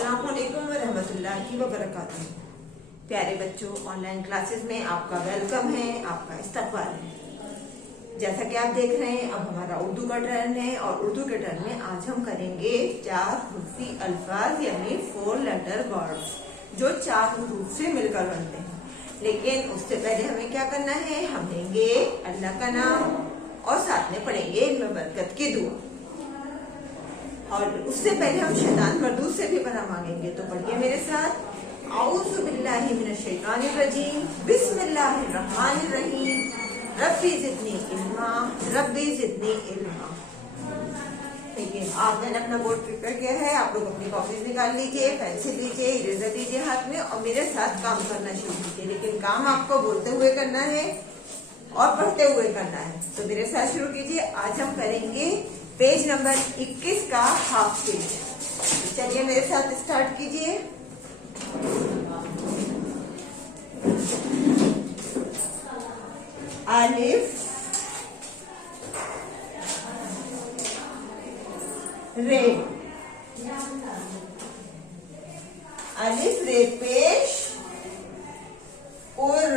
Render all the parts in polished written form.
अस्सलाम वालेकुम व रहमतुल्लाहि व बरकातुहू। प्यारे बच्चों, ऑनलाइन क्लासेस में आपका वेलकम है, आपका इस्तकबाल है। जैसा कि आप देख रहे हैं, अब हमारा उर्दू का टर्न है और उर्दू के टर्न में आज हम करेंगे 4 हुर्फी अल्फाज यानी 4 लेटर वर्ड्स जो 4 हुरूफ से मिलकर बनते हैं। लेकिन उससे पहले हमें क्या करना है, हम लेंगे अल्लाह का नाम और साथ में पढ़ेंगे इनमें बरकत की दुआ। और उससे पहले हम शैतान मरदूद से भी पनाह मांगेंगे। तो पढ़िए मेरे साथ, औज़ु बिल्लाहि मिनश शैतानिर रजीम, बिस्मिल्लाहिर रहमानिर रहीम, रब्बी ज़िदनी इल्मा, रब्बी ज़िदनी इल्मा। देखिए, आज मैंने अपना बोर्ड प्रिपेयर किया है। आप लोग अपनी कॉपीज निकाल लीजिए, पेंसिल लीजिए, इरेजर लीजिए हाथ में और मेरे साथ काम करना शुरू कीजिए। लेकिन काम आपको बोलते हुए करना है और पढ़ते हुए करना है। तो मेरे साथ शुरू कीजिए। आज हम करेंगे पेज नंबर 21 का हाफ पेज। तो चलिए मेरे साथ स्टार्ट कीजिए। अलिफ रे, अलिफ रे पेश उर।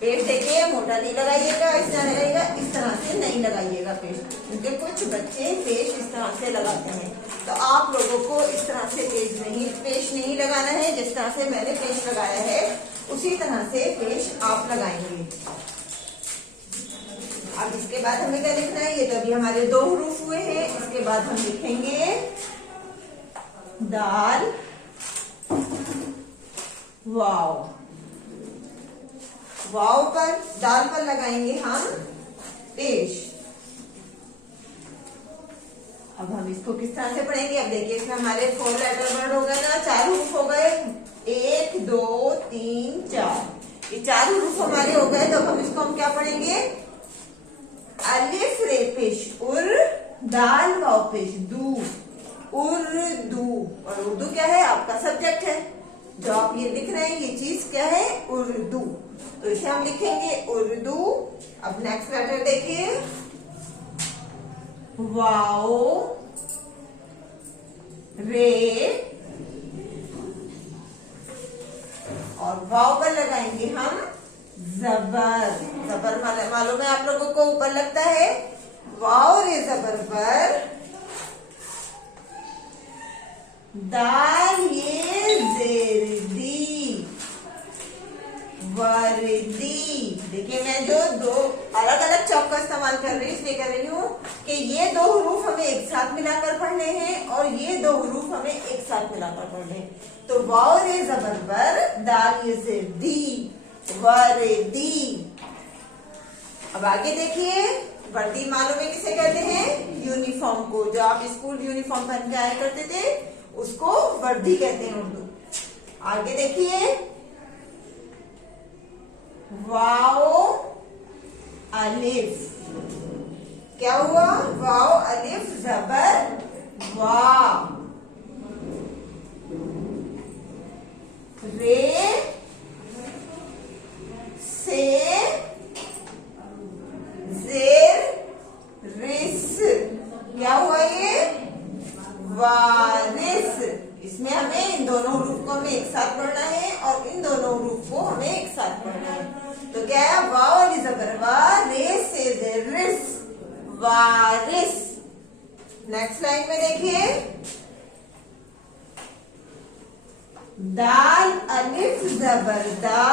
पेश देखिए, मोटा नहीं लगाइएगा, इस तरह लगाइएगा, इस तरह से नहीं लगाइएगा पेश, क्योंकि कुछ बच्चे पेश इस तरह से लगाते हैं। तो आप लोगों को इस तरह से पेश नहीं लगाना है। जिस तरह से मैंने पेश लगाया है उसी तरह से पेश आप लगाएंगे। अब इसके बाद हमें क्या लिखना है, ये तो अभी हमारे 2 हुरूफ हुए हैं। इसके बाद हम लिखेंगे दाल वाव। वाव पर, दाल पर लगाएंगे हम पेश। अब हम इसको किस तरह से पढ़ेंगे, अब देखिए इसमें हमारे 4 लेटर वर्ड हो गए ना, 4 हुरूफ हो गए, 1 2 3 4। ये 4 हुरूफ हमारे हो गए। तो हम इसको हम क्या पढ़ेंगे, अलिफ रे पेश उर, दाल वाव पेश दू, उर्दू। और उर्दू क्या है, आपका सब्जेक्ट है। जो आप ये लिख रहे हैं ये चीज क्या है, उर्दू। तो इसे हम लिखेंगे उर्दू। अब नेक्स्ट लेटर देखिए, वाओ रे, और वाओ पर लगाएंगे हम जबर। जबर मालूम है आप लोगों को, ऊपर लगता है। वाओ रे जबर पर दाल ये जेर दी, वर्दी। देखिए मैं जो 2 अलग अलग चौक का इस्तेमाल कर रही हूँ, इसलिए कह रही हूँ कि ये 2 हुरूफ हमें एक साथ मिलाकर पढ़ने हैं और ये 2 हुरूफ हमें एक साथ मिलाकर पढ़ने हैं। तो वाओ रे जबर पर दाल ये जेर दी, वर्दी। अब आगे देखिए, वर्दी मालूम है किसे कहते हैं, यूनिफॉर्म को। जो आप स्कूल यूनिफॉर्म पहन के आया करते थे उसको वर्दी कहते हैं उर्दू। आगे देखिए, वाओ अलिफ, क्या हुआ, वाओ अलिफ जबर वाह, रे से जेर रिस, क्या हुआ ये, वारिस। इसमें हमें इन दोनों हुरूफ को हमें एक साथ पढ़ना है और इन दोनों हुरूफ को हमें एक साथ पढ़ना है। तो क्या है, वाव वाली जबर वा, रे से जेर रिस, वारिस। नेक्स्ट लाइन में देखिए, दाल अलिफ जबर दा,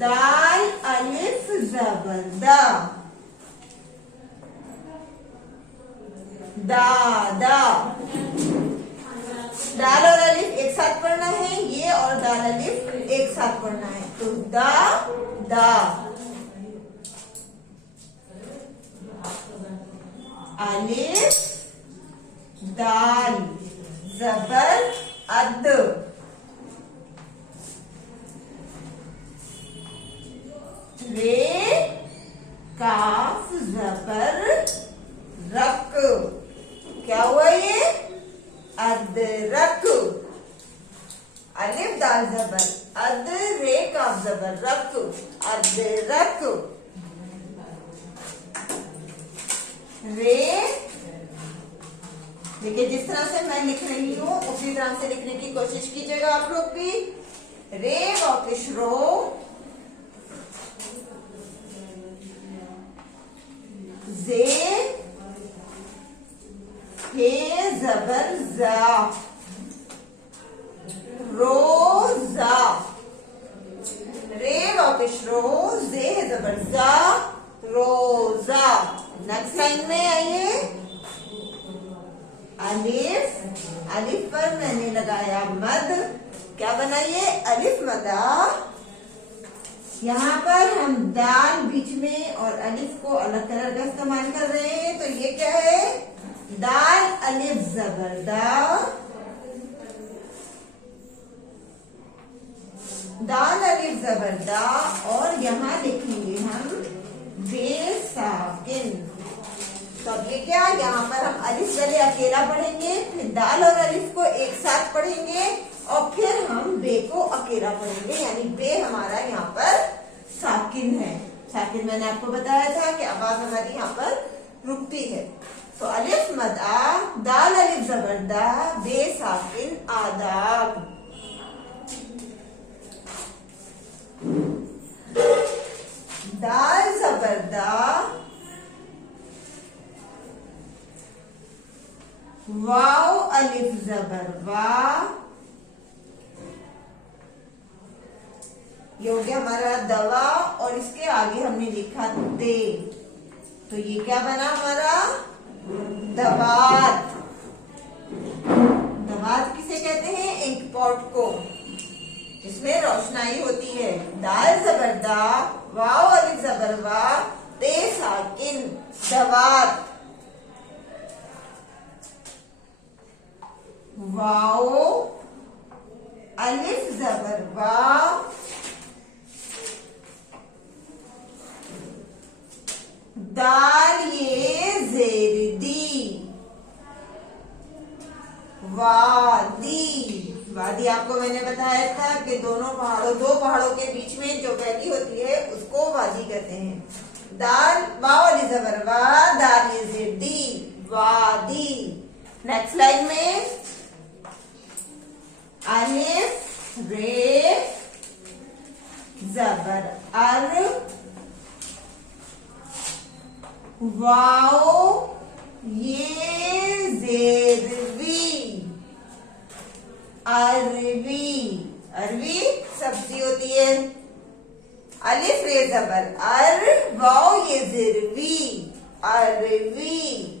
दाल अलिफ जबर दा, दादा। दाल और अलिफ एक साथ पढ़ना है, ये और दाल अलिफ एक साथ पढ़ना है। तो दा दा, अलिफ दाल जबर अद, रे काफ जबर रक, क्या हुआ ये, अदरक। अलिफ दाल जबर अद, रे काफ जबर रक, अदरक। रे। देखिए जिस तरह से मैं लिख रही हूं उसी तरह से लिखने की कोशिश कीजिएगा आप लोग भी। रे वापिश रो, जे हे जबर जा, रोजा। रे वापिश रो, जे है जबर जा, रोजा। नेक्स्ट लाइन में आइए। अलिफ, अलिफ पर मैंने लगाया मद, क्या बनाइए अलिफ मदा। यहाँ पर हम दाल बीच में और अलिफ को अलग कलर का इस्तेमाल कर रहे हैं, तो ये क्या है दाल अलिफ जबर दा, दाल अलिफ जबर दा। और यहाँ लिखेंगे हम बेसाकिन। तो अब ये क्या, यहाँ पर हम अलिफ पहले अकेला पढ़ेंगे, फिर दाल और अलिफ को एक साथ पढ़ेंगे और फिर हम बे को अकेला पढ़ेंगे, यानी बे हमारा यहाँ पर साकिन है। साकिन मैंने आपको बताया था कि आवाज हमारी यहाँ पर रुकती है। तो अलिफ मद आ, दाल अलिफ जबर दा, बे साकिन आदाब। दाल जबर दा, वाव अलिफ जबर वा। ये हो गया हमारा दवा और इसके आगे हमने लिखा दे, तो ये क्या बना हमारा दवात। दवात किसे कहते हैं, इंक पॉट को, इसमें रोशनाई होती है। दाल जबर दा, वाव अलिफ जबर वा, ते साकिन दवात। वाओ अलिफ जबर वा, दाल ये जेर दी, वादी। वादी आपको मैंने बताया था कि दो पहाड़ों के बीच में जो वैली होती है उसको वादी कहते हैं। दाल वाव अलिफ जबर वा, दाल ये जेर दी, वादी। नेक्स्ट लाइन में अलिफ रे जबर अर, वाओ ये जेरवी, अरवी। अरवी सब्जी होती है। अलिफ रे जबर अर, वाओ ये जेरवी, अरवी।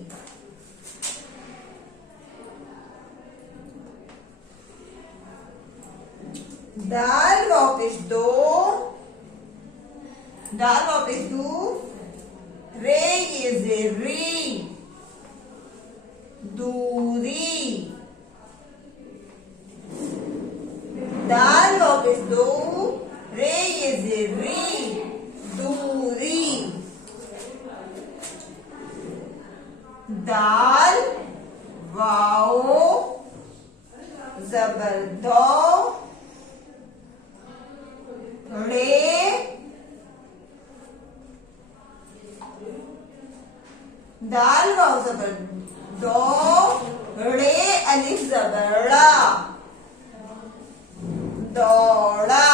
दाल वापिश दो, दाल वापिश दू, रे ये जेरी, दूरी। दाल वापिश दो, रे ये जेरी, दूरी। दाल वाओ जबर दो, रे दाल वाव जबर दो, रे अलिफ जबरड़ा, दौड़ा।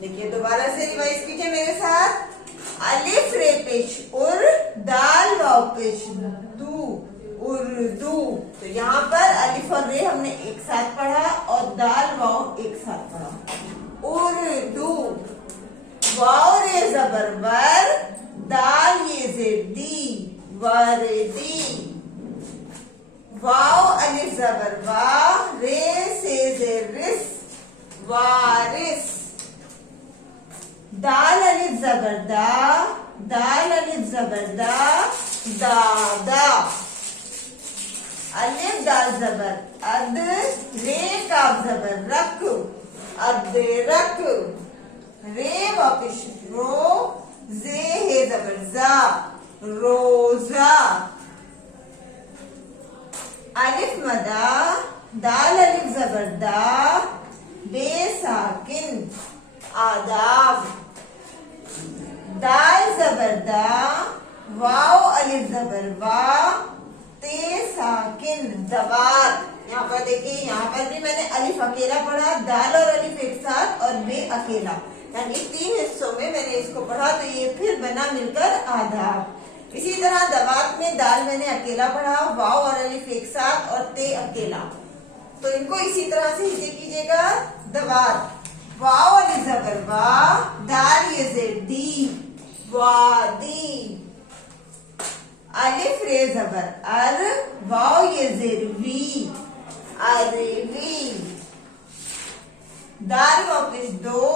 देखिए दोबारा से रिवाइज कीजिए मेरे साथ। अलिफ रे पेश उर, दाल वाव पेश दू, उर्दू। तो यहाँ पर अलिफ और रे हमने एक साथ पढ़ा और दाल वाव एक साथ पढ़ा, उर्दू। वाव रे जबर वर, दाल ये दी, वर्दी। वाव अलिफ जबर वा, रे से रिस, वारिस। दाल अलिफ जबर दा, दाल अलिफ जबर दा, दादा। अलिफ दाल जबर अद, रे काफ जबर रक, अदरक। रे वापिश रो, जे है जबर जा, रोजा। अलिफ मदा, दाल अलिफ जबर दा, बेसाकिन आदाब। दाल जबर दा, वाव अलिफ अलिफ जबर वा, ते साकिन दवात। यहाँ पर देखिए, यहाँ पर भी मैंने अलिफ अकेला पढ़ा, दाल और अलिफ एक साथ और बे अकेला, यानी 3 हिस्सों में मैंने इसको पढ़ा, तो ये फिर बना मिलकर आदाब। इसी तरह दवात में दाल मैंने अकेला पढ़ा, वाव और अलिफ एक साथ और ते अकेला, तो इनको इसी तरह से हिज्जे कीजिएगा। दवात, वाव अलिफ जबर वा, दाल ये जेड दी, वादी। अलिफ रे जबर अर, वाव ये जेर वी, अरवी। दाल वापिस दो,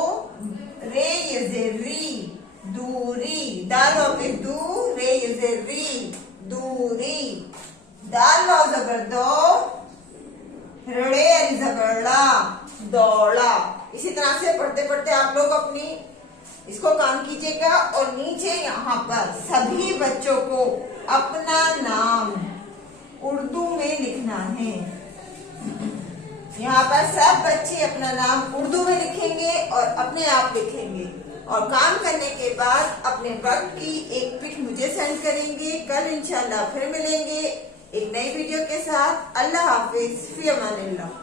रे ये जेर री, दूरी। दाल वापिस दू, रे ये जेर री, दूरी। दाल वाव जबर दो, रड़े अली जबर ला, दौड़ा। इसी तरह से पढ़ते पढ़ते आप लोग अपनी इसको काम कीजिएगा। और नीचे यहाँ पर सभी बच्चों को अपना नाम उर्दू में लिखना है। यहाँ पर सब बच्चे अपना नाम उर्दू में लिखेंगे और अपने आप लिखेंगे, और काम करने के बाद अपने वक्त की एक पिक मुझे सेंड करेंगे। कल इंशाल्लाह फिर मिलेंगे एक नई वीडियो के साथ। अल्लाह हाफिज, फी अमानिल्लाह।